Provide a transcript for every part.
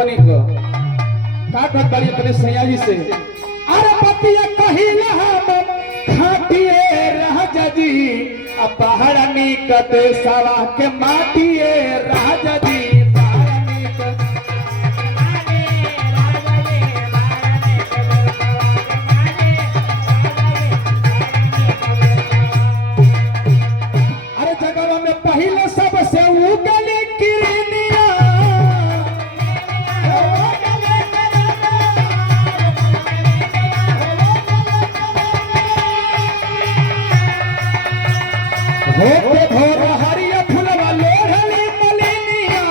company को का कहत बड़ी अपने सैया जी से अरे पतिया कहिल हम खाटिए राजा जी अब पहाड़ निकट सवा के माटिए राजा जी होके भोर हरिया फुलवा लोढ़ली मलिनिया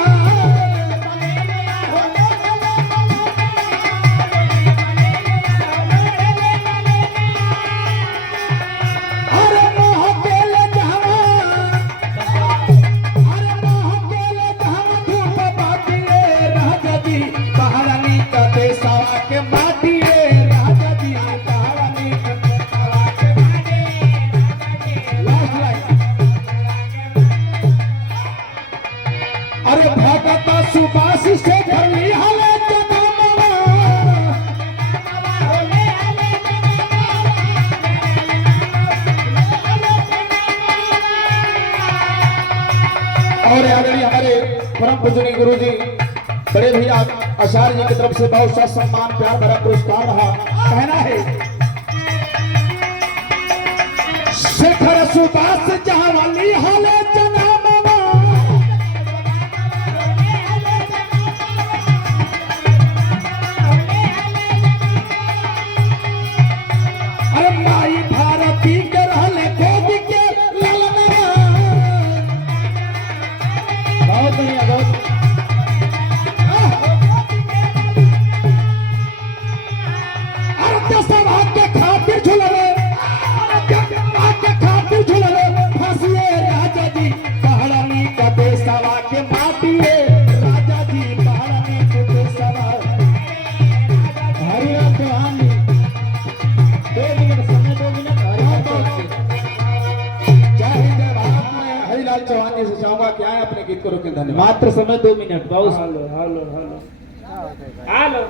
अरे मोह केल जहां धूप बाटिए राजा जी पहाड़नी कते सवा के माटिए राजा जी पहाड़नी कते सवा के अरे भगत सुबास से धरली हले जनमवा और आदरणीय हमारे परम पूजनीय गुरु जी बड़े भैया आचार्य जी की तरफ से बहुत सा सम्मान प्यार भरा पुरस्कार रहा कहना है शेखर सुबास जहां वाली हले चौहान जी से चाहूंगा क्या है अपने गीत को रोकें धन्यवाद मात्र समय 2 मिनट बहुत हेलो हेलो हेलो हेलो